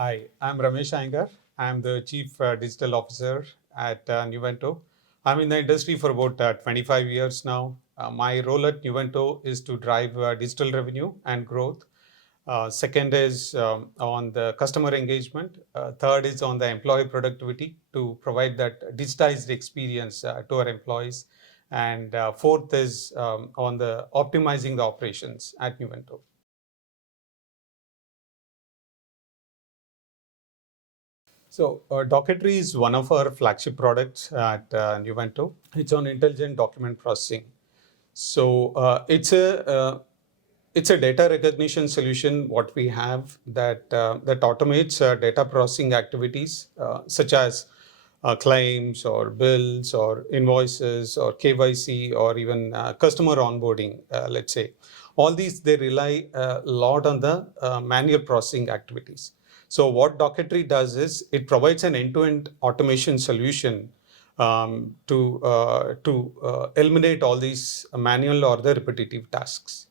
Hi, I'm Ramesh Iyengar. I'm the Chief Digital Officer at Nuvento. I'm in the industry for about 25 years now. My role at Nuvento is to drive digital revenue and growth. Second is on the customer engagement. Third is on the employee productivity to provide that digitized experience to our employees. And fourth is on the optimizing the operations at Nuvento. So, Docketry is one of our flagship products at Nuvento. It's on intelligent document processing. So, it's a data recognition solution. What we have that automates data processing activities such as claims or bills or invoices or KYC or even customer onboarding. Let's say all these they rely a lot on the manual processing activities. So what Docketry does is it provides an end-to-end automation solution to eliminate all these manual or the repetitive tasks.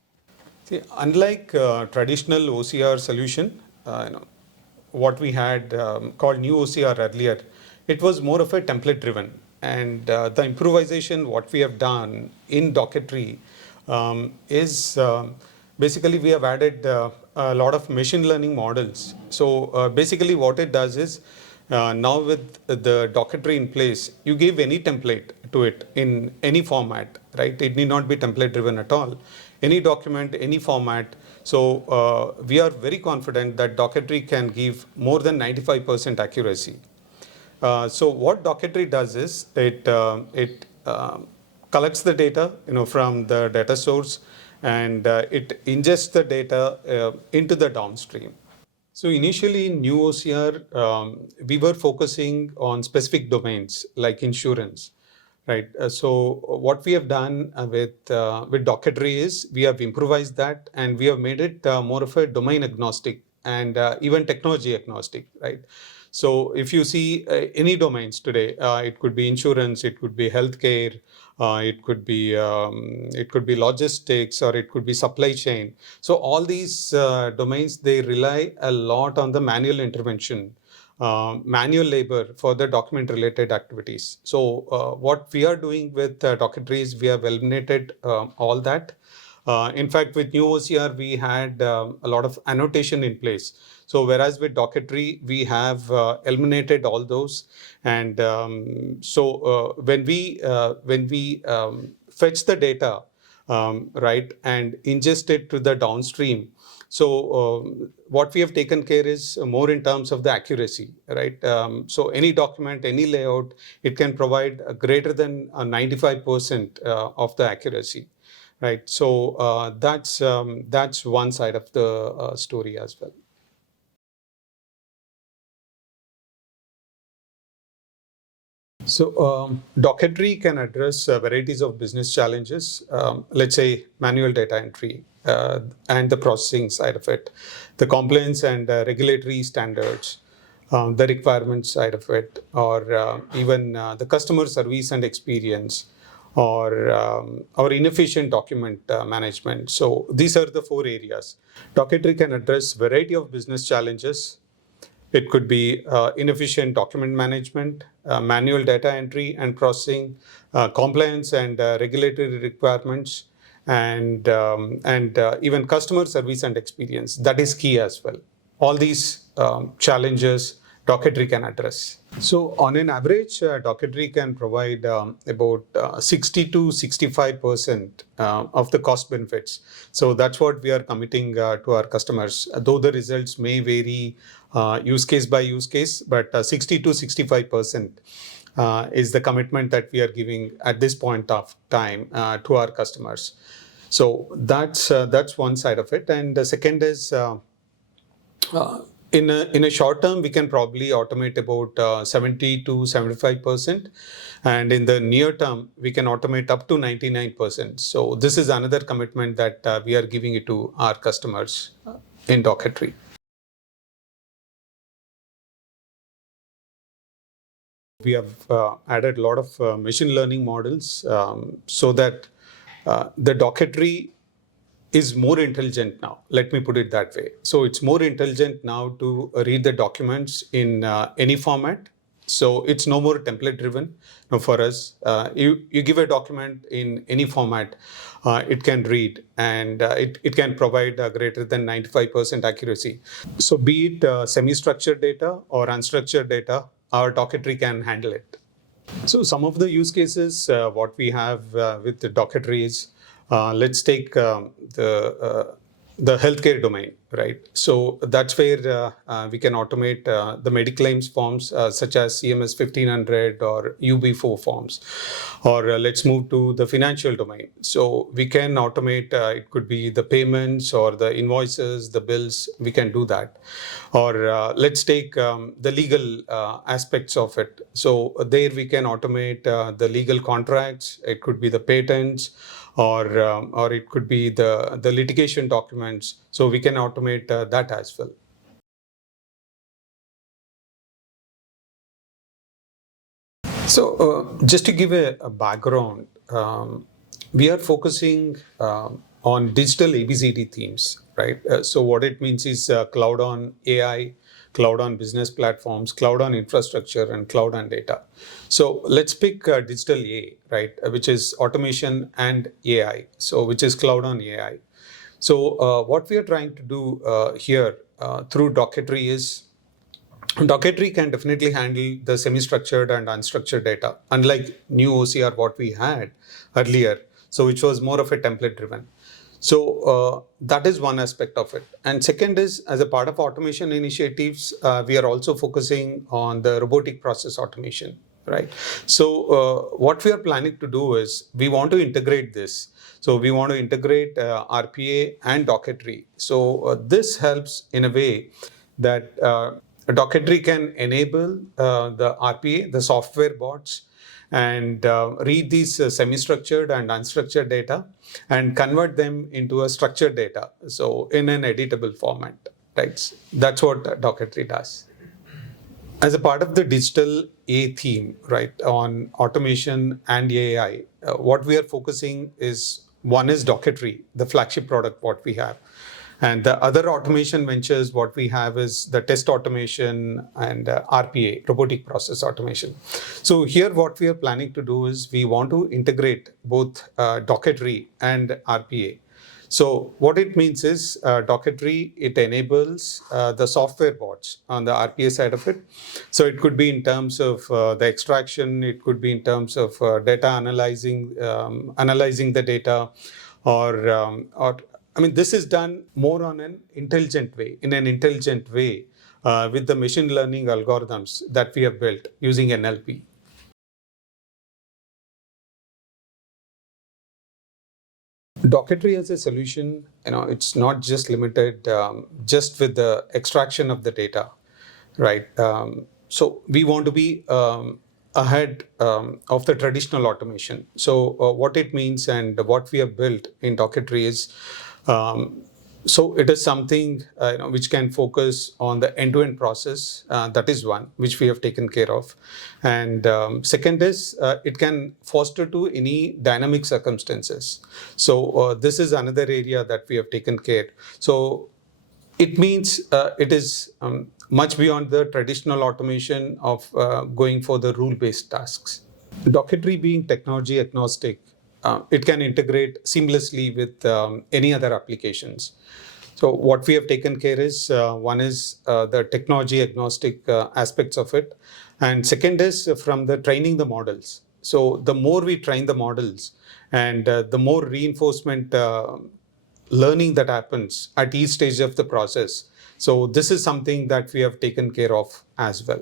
See, unlike traditional OCR solution, what we had called NuOCR earlier, it was more of a template driven. And the improvisation, what we have done in Docketry is basically we have added a lot of machine learning models. So basically what it does is now with the Docketry in place, you give any template to it in any format, right? It need not be template driven at all. Any document, any format. So we are very confident that Docketry can give more than 95% accuracy. So what Docketry does is it collects the data, from the data source, and it ingests the data into the downstream. So initially in NuOCR, we were focusing on specific domains like insurance, right? So what we have done with Docketry is we have improvised that and we have made it more of a domain agnostic and even technology agnostic, right? So if you see any domains today, it could be insurance, it could be healthcare, it could be logistics, or it could be supply chain. So all these domains they rely a lot on the manual intervention, manual labor for the document related activities. So what we are doing with Docketry is we have eliminated all that. In fact, with NuOCR, we had a lot of annotation in place. So whereas with Docketry, we have eliminated all those. And so when we fetch the data, right, and ingest it to the downstream, so what we have taken care is more in terms of the accuracy, right? So any document, any layout, it can provide greater than 95% of the accuracy, right? So that's one side of the story as well. So Docketry can address varieties of business challenges, let's say manual data entry and the processing side of it, the compliance and regulatory standards, the requirement side of it, or even the customer service and experience, or inefficient document management. So these are the four areas. Docketry can address variety of business challenges. It could be inefficient document management, manual data entry and processing, compliance and regulatory requirements, and even customer service and experience. That is key as well. All these challenges Docketry can address. So on an average, Docketry can provide about 60 to 65% of the cost benefits. So that's what we are committing to our customers. Though the results may vary use case by use case, but 60 to 65% is the commitment that we are giving at this point of time to our customers. So that's one side of it, and the second is. In a short term, we can probably automate about 70 to 75%. And in the near term, we can automate up to 99%. So this is another commitment that we are giving it to our customers in Docketry. We have added a lot of machine learning models so that the Docketry is more intelligent now. Let me put it that way. So it's more intelligent now to read the documents in any format. So it's no more template driven. Now for us, you give a document in any format, it can read, and it can provide greater than 95% accuracy. So be it semi-structured data or unstructured data, our Docketry can handle it. So some of the use cases what we have with the Docketry is, let's take the healthcare domain, right? So that's where we can automate the mediclaims forms such as CMS 1500 or UB4 forms. Or let's move to the financial domain. So we can automate, it could be the payments or the invoices, the bills, we can do that. Or let's take the legal aspects of it. So there we can automate the legal contracts, it could be the patents, or it could be the litigation documents. So we can automate that as well. So just to give a background, we are focusing on digital ABCD themes, right? So what it means is cloud on AI, cloud on business platforms, cloud on infrastructure, and cloud on data. So let's pick digital A, right? Which is automation and AI. So which is cloud on AI. So what we are trying to do here through Docketry is, Docketry can definitely handle the semi-structured and unstructured data, unlike NuOCR what we had earlier, so which was more of a template driven. So that is one aspect of it. And second is, as a part of automation initiatives, we are also focusing on the robotic process automation, right? So what we are planning to do is we want to integrate this. So we want to integrate RPA and Docketry. So this helps in a way that Docketry can enable the RPA, the software bots, and read these semi-structured and unstructured data and convert them into a structured data, so in an editable format, right? That's what Docketry does. As a part of the digital A theme, right, on automation and AI, what we are focusing is, one is Docketry, the flagship product what we have. And the other automation ventures, what we have is the test automation and RPA, robotic process automation. So here what we are planning to do is we want to integrate both Docketry and RPA. So what it means is Docketry, it enables the software bots on the RPA side of it. So it could be in terms of the extraction, it could be in terms of data analyzing the data, or I mean, this is done more on an intelligent way, with the machine learning algorithms that we have built using NLP. Docketry as a solution, it's not just limited just with the extraction of the data, right? So we want to be ahead of the traditional automation. So what it means and what we have built in Docketry is, so it is something which can focus on the end-to-end process. That is one which we have taken care of. And second is it can foster to any dynamic circumstances. So this is another area that we have taken care. So it means it is much beyond the traditional automation of going for the rule-based tasks. Docketry being technology agnostic, it can integrate seamlessly with any other applications. So what we have taken care is, one is the technology agnostic aspects of it. And second is from the training the models. So the more we train the models and the more reinforcement learning that happens at each stage of the process. So this is something that we have taken care of as well.